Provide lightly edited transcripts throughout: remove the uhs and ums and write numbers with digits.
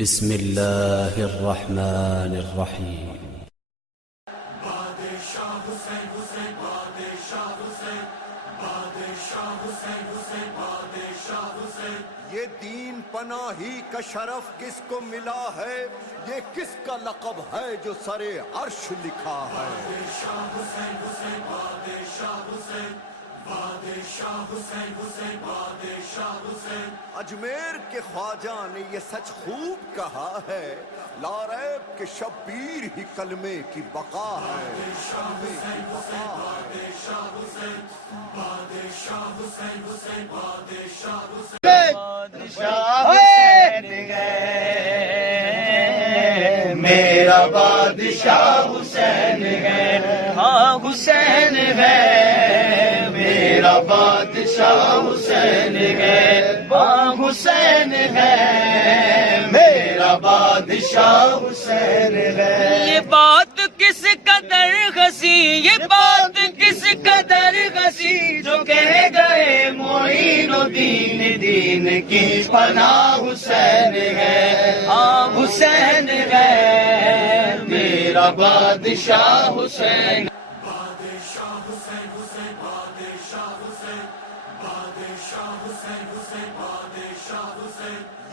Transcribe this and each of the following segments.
بسم اللہ الرحمن الرحیم۔ یہ دین پناہی کا شرف کس کو ملا ہے، یہ کس کا لقب ہے جو سر عرش لکھا ہے۔ اجمیر کے خواجہ نے یہ سچ خوب کہا ہے، لا ریب کہ شبیر ہی کلمے کی بقا ہے۔ میرا بادشاہ حسین ہے، ہاں حسین ہے، میرا بادشاہ حسین ہے، ہاں حسین ہے، میرا بادشاہ حسین ہے۔ یہ بات کس قدر ہنسی، یہ بات کس قدر ہنسی، جو کہہ گئے معین الدین دین کی پناہ حسین ہے، ہاں حسین ہے، میرا بادشاہ حسین۔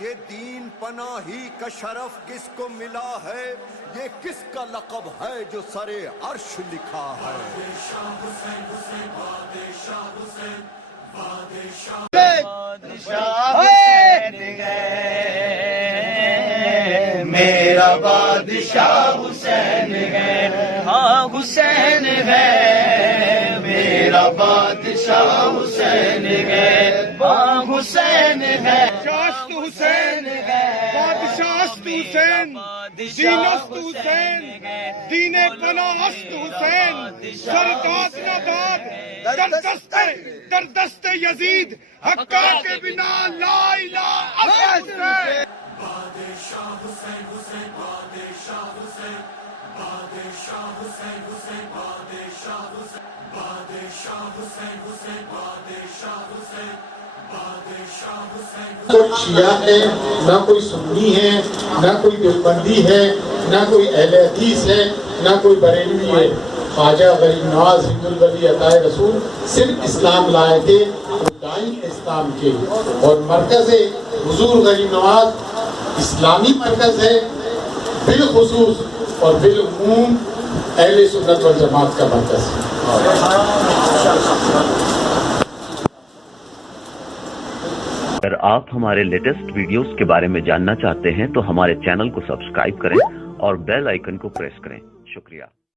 یہ دین پناہی کا شرف کس کو ملا ہے، یہ کس کا لقب ہے جو سر عرش لکھا ہے۔ میرا بادشاہ حسین ہے، ہاں حسین ہے، میرا بادشاہ حسین ہے، ہاں حسین ہے۔ شاست حسین بادشاہست حسین دینست حسین دین پناہست حسین سرداد نباد در دست یزید حقا کے بنا لا الہ الا حسین۔ کوئی شیعہ ہے، نہ کوئی سنی ہے، نہ کوئی دیوبندی ہے، نہ کوئی اہل حدیث ہے، نہ کوئی بریلوی ہے۔ خواجہ غریب نواز ہند الولی عطا رسول صرف اسلام لائے تھے، داعی اسلام کے، اور مرکز حضور غریب نواز اسلامی مرکز ہے، بالخصوص اور بالعموم اہل سنت والجماعت کا مرکز ہے۔ اگر آپ ہمارے لیٹسٹ ویڈیوز کے بارے میں جاننا چاہتے ہیں تو ہمارے چینل کو سبسکرائب کریں اور بیل آئیکن کو پریس کریں۔ شکریہ۔